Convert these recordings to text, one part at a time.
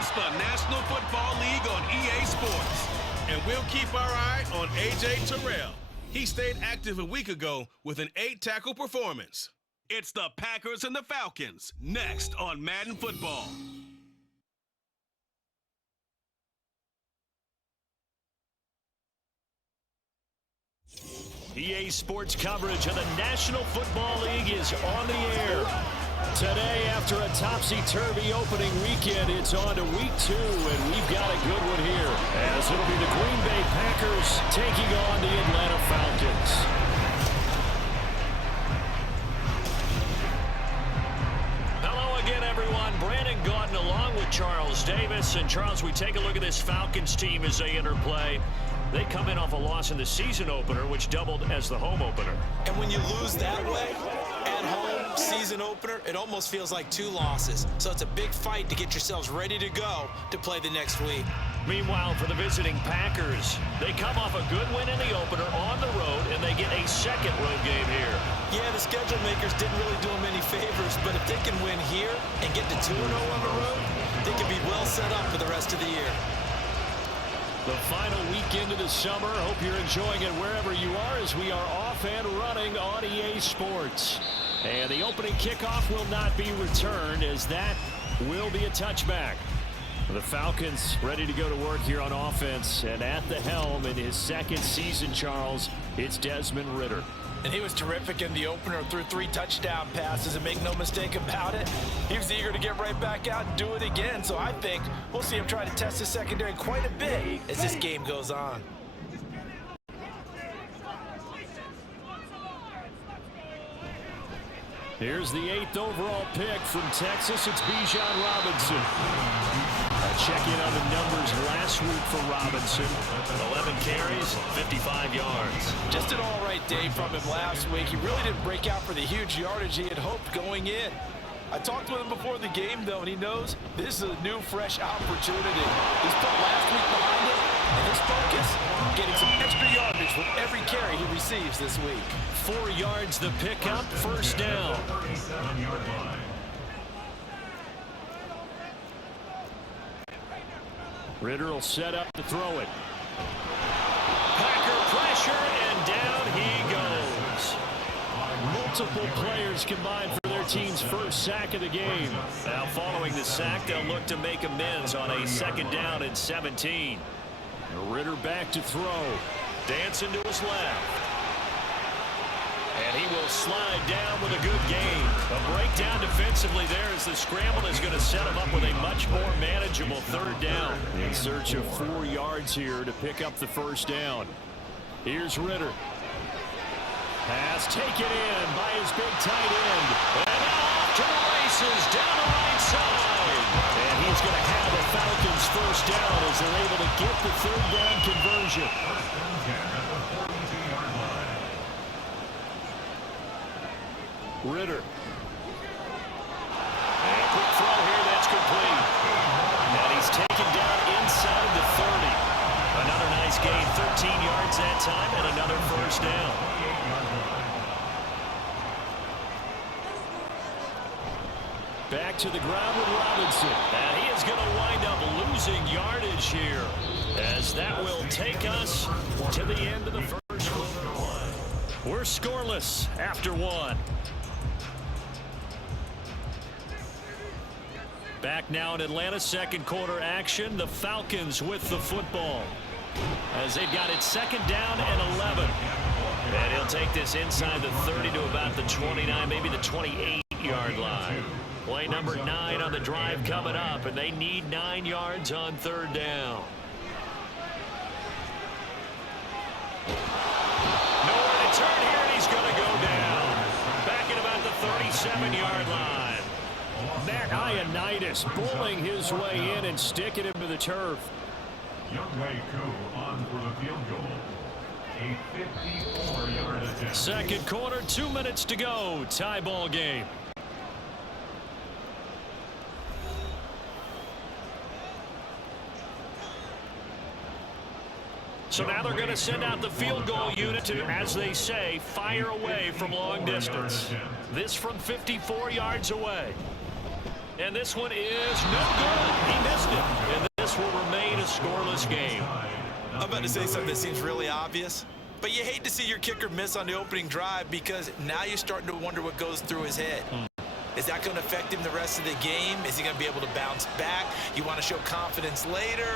It's the National Football League on EA Sports. And we'll keep our eye on A.J. Terrell. He stayed active a week ago with an 8-tackle performance. It's the Packers and the Falcons, next on Madden Football. EA Sports coverage of the National Football League is on the air. Today, after a topsy-turvy opening weekend, it's on to week 2, and we've got a good one here, as it'll be the Green Bay Packers taking on the Atlanta Falcons. Hello again, everyone. Brandon Gaudin along with Charles Davis. And Charles, we take a look at this Falcons team as they enter play. They come in off a loss in the season opener, which doubled as the home opener. And when you lose that way, at home, season opener, it almost feels like 2 losses. So it's a big fight to get yourselves ready to go to play the next week. Meanwhile, for the visiting Packers, they come off a good win in the opener on the road, and they get a second road game here. Yeah, the schedule makers didn't really do them any favors, but if they can win here and get to 2-0 on the road, they can be well set up for the rest of the year. The final weekend of the summer. Hope you're enjoying it wherever you are as we are off and running on EA Sports. And the opening kickoff will not be returned, as that will be a touchback. The Falcons ready to go to work here on offense, and at the helm in his second season, Charles, it's Desmond Ridder. And he was terrific in the opener, threw 3 touchdown passes, and make no mistake about it, he was eager to get right back out and do it again. So I think we'll see him try to test his secondary quite a bit as this game goes on. Here's the 8th overall pick from Texas. It's Bijan Robinson. Check in on the numbers last week for Robinson. 11 carries, 55 yards. Just an all-right day from him last week. He really didn't break out for the huge yardage he had hoped going in. I talked with him before the game, though, and he knows this is a new, fresh opportunity. He's put last week behind him, and his focus, getting some extra yardage with every carry he receives this week. 4 yards the pickup, first down. Ridder will set up to throw it. Packer pressure, and down he goes. Multiple players combined for their team's first sack of the game. Now following the sack, they'll look to make amends on a 2nd down and 17. Ridder back to throw. Dancing to his left. And he will slide down with a good gain. A breakdown defensively there as the scramble is going to set him up with a much more manageable 3rd down. In search of 4 yards here to pick up the first down. Here's Ridder. Pass taken in by his big tight end. And now off to the races down the right side. And he's going to have a Falcons first down as they're able to get the 3rd down conversion. Ridder. And a quick throw here that's complete. And he's taken down inside the 30. Another nice gain, 13 yards that time, and another first down. Back to the ground with Robinson. And he is going to wind up losing yardage here, as that will take us to the end of the first quarter. We're scoreless after 1. Back now in Atlanta, 2nd quarter action. The Falcons with the football, as they've got it 2nd down and 11. And he'll take this inside the 30 to about the 29, maybe the 28-yard line. Play number 9 on the drive coming up, and they need 9 yards on 3rd down. Nowhere to turn here, and he's going to go down. Back at about the 37-yard line. Matt Ioannidis pulling his way in and sticking him to the turf. On for the field goal. A 54-yard attempt. 2nd quarter, 2 minutes to go. Tie ball game. So now they're going to send out the field goal unit to, as they say, fire away from long distance. This from 54 yards away. And this one is no good. He missed it. And this will remain a scoreless game. I'm about to say something that seems really obvious, but you hate to see your kicker miss on the opening drive because now you're starting to wonder what goes through his head. Is that going to affect him the rest of the game? Is he going to be able to bounce back? You want to show confidence later?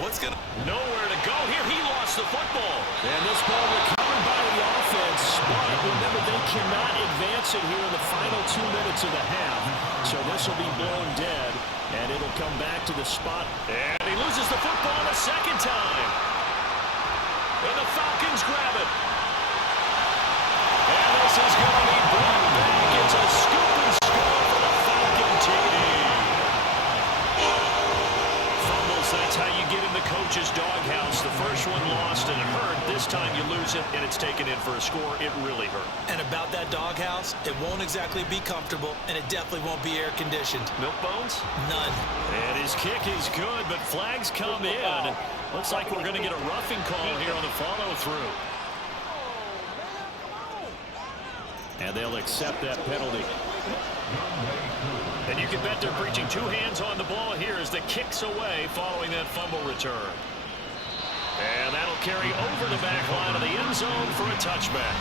What's going to... Nowhere to go here. He lost the football. And this ball recovered by the offense. But remember, they cannot advance it here in the final 2 minutes of the half. So this will be blown dead, and it'll come back to the spot. And he loses the football a second time. And the Falcons grab it. And this is going to be brought back. It's a scoop and score for the Falcon team. Fumbles, that's how you get in the coach's doghouse. The first one lost and it hurt. This time you lose it and it's taken in for a score. It really hurt. And about that doghouse, it won't exactly be comfortable, and it definitely won't be air-conditioned. Milk bones? None. And his kick is good, but flags come in. Looks like we're going to get a roughing call here on the follow-through. And they'll accept that penalty. And you can bet they're preaching 2 hands on the ball here as the kick's away following that fumble return. And that'll carry over the back line of the end zone for a touchback.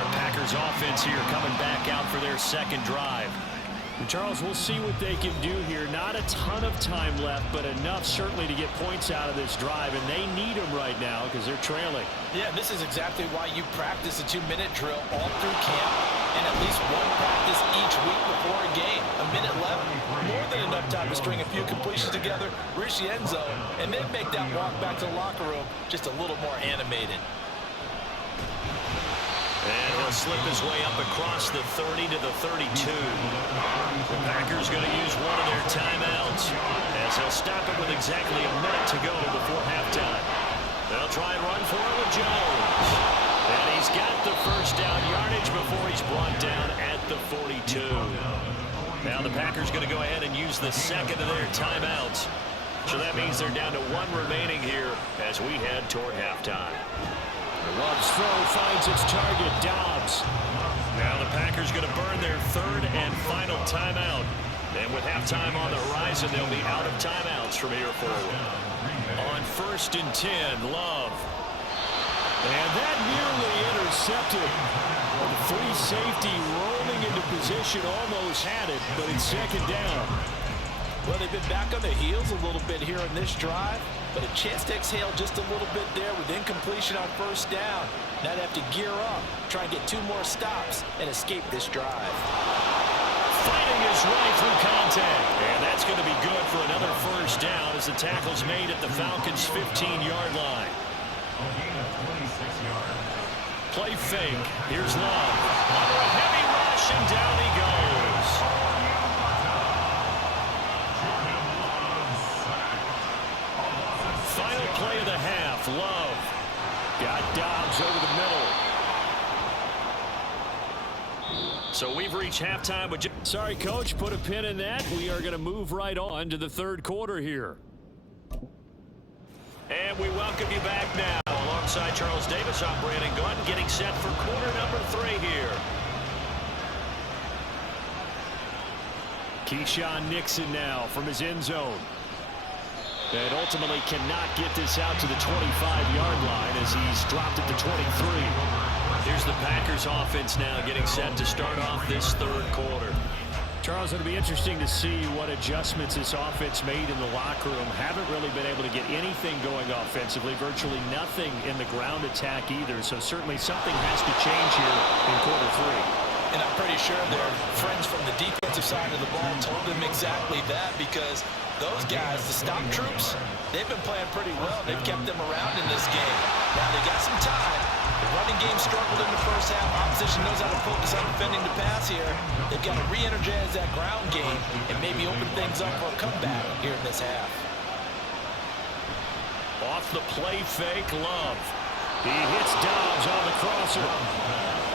The Packers offense here coming back out for their second drive. And Charles, we'll see what they can do here. Not a ton of time left, but enough certainly to get points out of this drive, and they need them right now because they're trailing. Yeah, this is exactly why you practice a 2-minute drill all through camp and at least one practice each week before a game. A minute left, more than enough time to string a few completions together, reach the end zone, and then make that walk back to the locker room just a little more animated. And he'll slip his way up across the 30 to the 32. The Packers going to use one of their timeouts as they'll stop it with exactly a minute to go before halftime. They'll try and run for it with Jones. And he's got the first down yardage before he's brought down at the 42. Now the Packers going to go ahead and use the second of their timeouts. So that means they're down to 1 remaining here as we head toward halftime. Love's throw finds its target, Dobbs. Now the Packers going to burn their 3rd and final timeout. And with halftime on the horizon, they'll be out of timeouts from here forward. On 1st and 10, Love. And that nearly intercepted. The free safety rolling into position, almost had it, but it's 2nd down. Well, they've been back on their heels a little bit here on this drive, but a chance to exhale just a little bit there with incompletion on 1st down. Now they have to gear up, try and get 2 more stops, and escape this drive. Fighting his way through contact. And that's going to be good for another 1st down as the tackle's made at the Falcons' 15-yard line. Play fake. Here's Love. Under a heavy rush, and down he goes. Final play of the half. Love got Dobbs over the middle. So we've reached halftime with... Sorry, Coach, put a pin in that. We are going to move right on to the 3rd quarter here. And we welcome you back now. Alongside Charles Davis, I'm Brandon Gunn, getting set for quarter number 3 here. Keyshawn Nixon now from his end zone. And ultimately cannot get this out to the 25-yard line as he's dropped at the 23. Here's the Packers offense now getting set to start off this 3rd quarter. Charles, it'll be interesting to see what adjustments this offense made in the locker room. Haven't really been able to get anything going offensively, virtually nothing in the ground attack either. So certainly something has to change here in quarter 3. And I'm pretty sure their friends from the defensive side of the ball told them exactly that, because those guys, the stop troops, they've been playing pretty well. They've kept them around in this game. Now they got some time. The running game struggled in the 1st half. Opposition knows how to focus on defending the pass here. They've got to re-energize that ground game and maybe open things up for a comeback here in this half. Off the play fake, Love. He hits Dobbs on the crosser.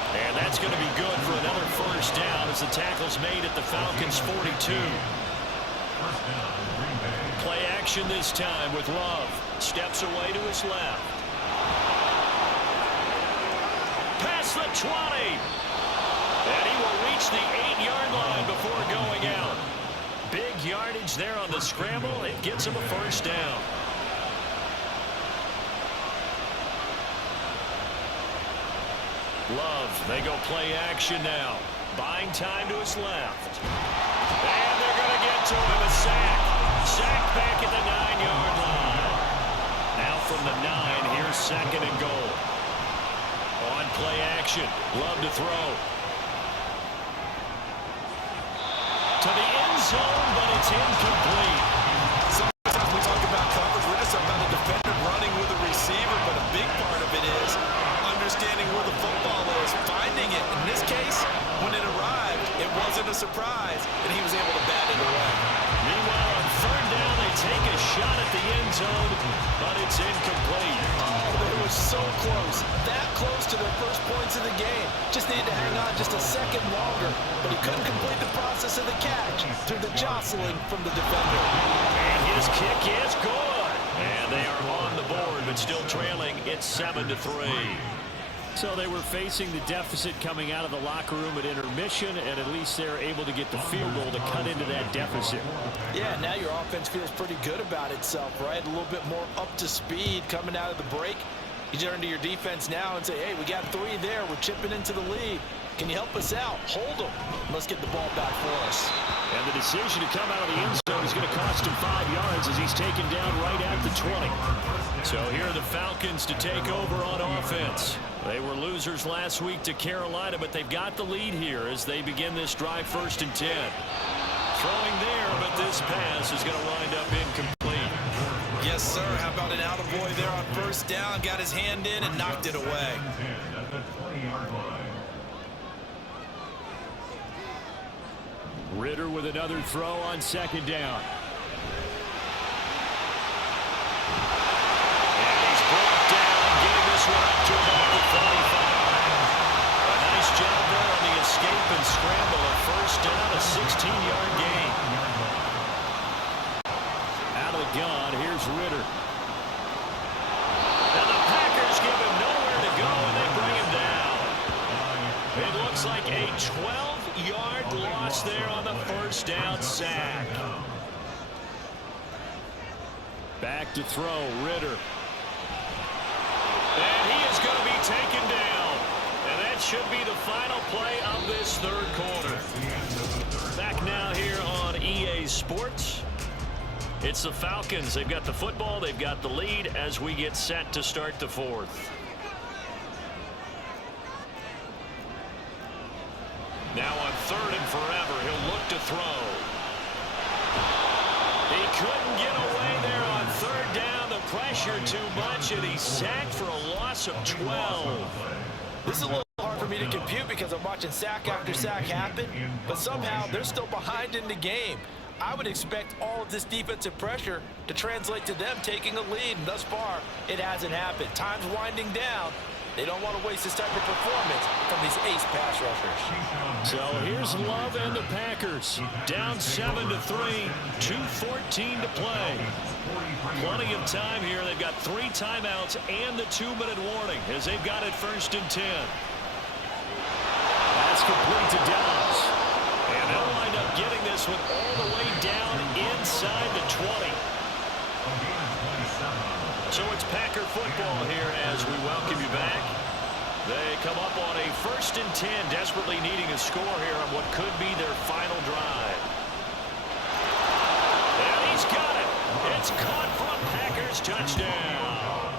And that's going to be good for another 1st down as the tackle's made at the Falcons' 42. Play action this time with Love. Steps away to his left. Past the 20. And he will reach the 8-yard line before going out. Big yardage there on the scramble. It gets him a first down. Love, they go play action now. Buying time to his left. And they're going to get to him. A sack. Sacked back at the 9-yard line. Now from the 9, here's second and goal. On play action. Love to throw. To the end zone, but it's incomplete. Sometimes we talk about coverage. We're just about a defender running with a receiver, but a big part of it is understanding where the football is, finding it. In this case, when it arrived, it wasn't a surprise, and he was able to bat it away. Meanwhile, on third down, they take a shot at the end zone, but it's incomplete. Oh, they were so close, that close to their first points of the game. Just needed to hang on just a second longer, but he couldn't complete the process of the catch through the jostling from the defender. And his kick is good. And they are on the board, but still trailing. It's 7-3. So they were facing the deficit coming out of the locker room at intermission, and at least they're able to get the field goal to cut into that deficit. Yeah, now your offense feels pretty good about itself, right? A little bit more up to speed coming out of the break. You turn to your defense now and say, hey, we got 3 there. We're chipping into the lead. Can you help us out? Hold them. Let's get the ball back for us. And the decision to come out of the end zone is going to cost him 5 yards as he's taken down right at the 20. So here are the Falcons to take over on offense. They were losers last week to Carolina, but they've got the lead here as they begin this drive 1st and 10. Throwing there, but this pass is going to wind up incomplete. Yes, sir. How about an attaboy there on 1st down? Got his hand in and knocked it away. Ritter with another throw on 2nd down. And he's brought down, getting this one up to about the 45. A nice job there on the escape and scramble. A 1st down, a 16-yard gain. Out of the gun, here's Ritter. And the Packers give him nowhere to go, and they bring him down. It looks like a 12-yard loss there on the 1st down sack. Back to throw, Ritter. And he is going to be taken down. And that should be the final play of this 3rd quarter. Back now here on EA Sports. It's the Falcons. They've got the football. They've got the lead as we get set to start the 4th. Now on 3rd and forever, he'll look to throw. He couldn't get away there on 3rd down. The pressure too much, and he's sacked for a loss of 12. This is a little hard for me to compute because I'm watching sack after sack happen, but somehow they're still behind in the game. I would expect all of this defensive pressure to translate to them taking a lead, and thus far, it hasn't happened. Time's winding down. They don't want to waste this type of performance from these ace pass rushers. So here's Love and the Packers. Down 7-3, 2:14 to play. Plenty of time here. They've got 3 timeouts and the 2-minute warning as they've got it 1st and 10. That's complete to Dobbs. And they'll wind up getting this one all the way down inside the 20. So it's Packer football here as we welcome you back. They come up on a 1st and 10, desperately needing a score here on what could be their final drive. And he's got it. It's caught for a Packers touchdown.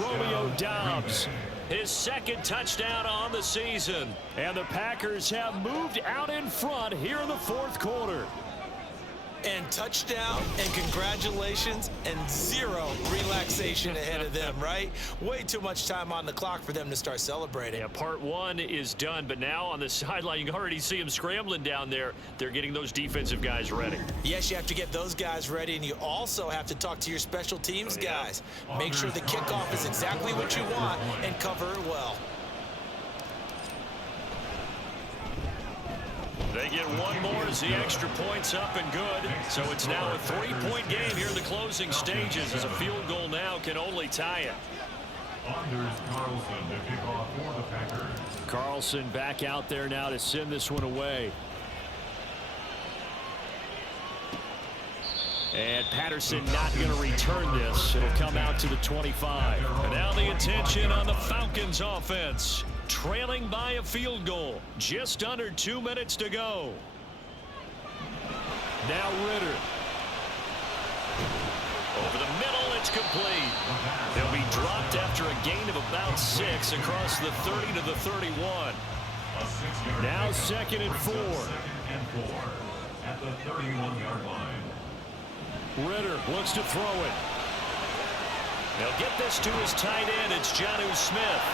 Romeo Dobbs, his 2nd touchdown on the season. And the Packers have moved out in front here in the 4th quarter. And touchdown, and congratulations, and 0 relaxation ahead of them, right? Way too much time on the clock for them to start celebrating. Yeah, part 1 is done, but now on the sideline, you can already see them scrambling down there. They're getting those defensive guys ready. Yes, you have to get those guys ready, and you also have to talk to your special teams guys. Make sure the kickoff is exactly what you want and cover it well. They get one more as the extra point's up and good. So it's now a 3-point game here in the closing stages as a field goal now can only tie it. Anders Carlson to kick off for the Packers. Carlson back out there now to send this one away. And Patterson not going to return this. It'll come out to the 25. And now the attention on the Falcons offense. Trailing by a field goal. Just under 2 minutes to go. Now Ritter. Over the middle, it's complete. They'll be dropped after a gain of about 6 across the 30 to the 31. Now 2nd and 4. At the 31-yard line. Ritter looks to throw it. They'll get this to his tight end. It's Jonnu Smith.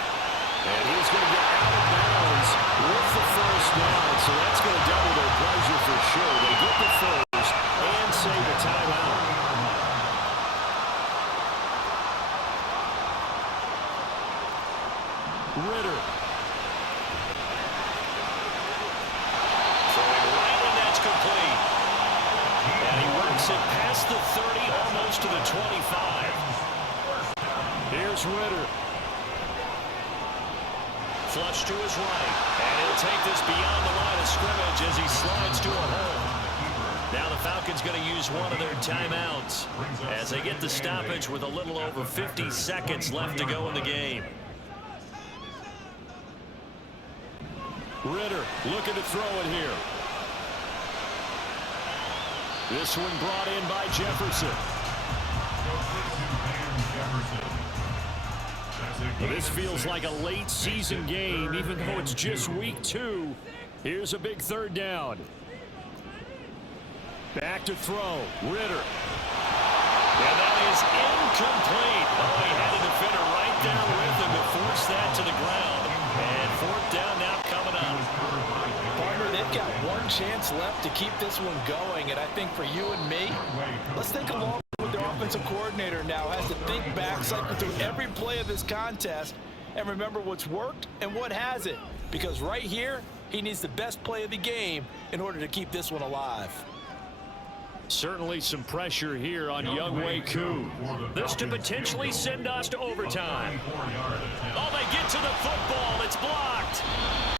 And he's going to get out of bounds with the first down. So that's going to double their pleasure for sure. They get the first and save a timeout. Ritter. Throwing right, and that's complete. And he works it past the 30, almost to the 25. Here's Ritter. Flush to his right. And he'll take this beyond the line of scrimmage as he slides to a hole. Now the Falcons going to use one of their timeouts as they get the stoppage with a little over 50 seconds left to go in the game. Ritter looking to throw it here. This one brought in by Jefferson. Well, this feels like a late season game, even though it's just week 2. Here's a big 3rd down. Back to throw. Ritter. And that is incomplete. Oh, he had a defender right there with him to force that to the ground. And 4th down now coming up. Partner, they've got one chance left to keep this one going. And I think for you and me, let's think along with their offensive coordinator now. Has to think back, cycle through every play of this contest, and remember what's worked and what hasn't. Because right here, he needs the best play of the game in order to keep this one alive. Certainly some pressure here on Younghoe Koo. This to potentially send us to overtime. Oh, they get to the football. It's blocked.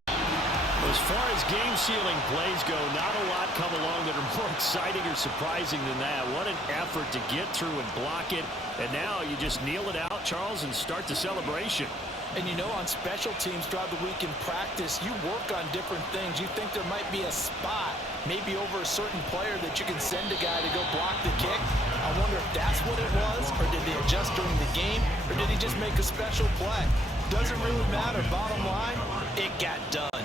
As far as game-sealing plays go, not a lot come along that are more exciting or surprising than that. What an effort to get through and block it. And now you just kneel it out, Charles, and start the celebration. And you know, on special teams throughout the week in practice, you work on different things. You think there might be a spot, maybe over a certain player that you can send a guy to go block the kick. I wonder if that's what it was, or did they adjust during the game, or did he just make a special play? Doesn't really matter. Bottom line, it got done.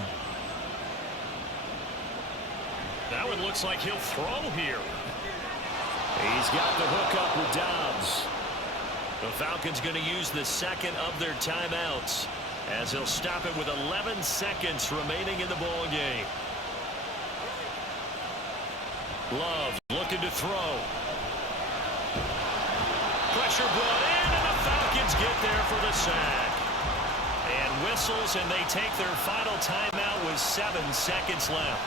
That one looks like he'll throw here. He's got the hook up with Dobbs. The Falcons going to use the 2nd of their timeouts as they'll stop it with 11 seconds remaining in the ball game. Love looking to throw. Pressure brought in, and the Falcons get there for the sack. And whistles, and they take their final timeout with 7 seconds left.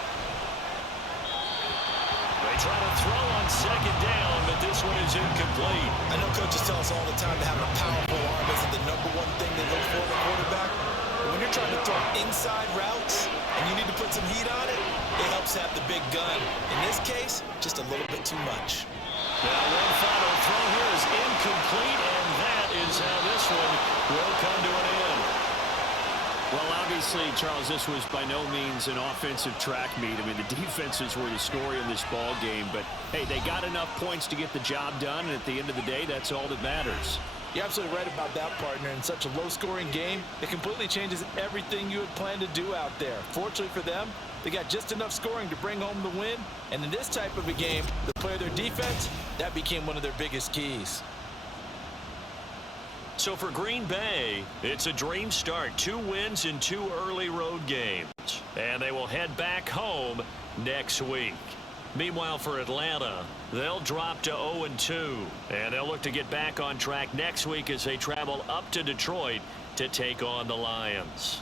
They try to throw on 2nd down, but this one is incomplete. I know coaches tell us all the time to have a powerful arm isn't the #1 thing they look for in a quarterback. But when you're trying to throw inside routes and you need to put some heat on it, it helps have the big gun. In this case, just a little bit too much. Now one final throw here is incomplete, and that is how this one will come to an end. Well, obviously, Charles, this was by no means an offensive track meet. I mean, the defenses were the story in this ball game. But, hey, they got enough points to get the job done, and at the end of the day, that's all that matters. You're absolutely right about that, partner. In such a low-scoring game, it completely changes everything you had planned to do out there. Fortunately for them, they got just enough scoring to bring home the win. And in this type of a game, the play of their defense, that became one of their biggest keys. So for Green Bay, it's a dream start. 2 wins in 2 early road games. And they will head back home next week. Meanwhile, for Atlanta, they'll drop to 0-2. And they'll look to get back on track next week as they travel up to Detroit to take on the Lions.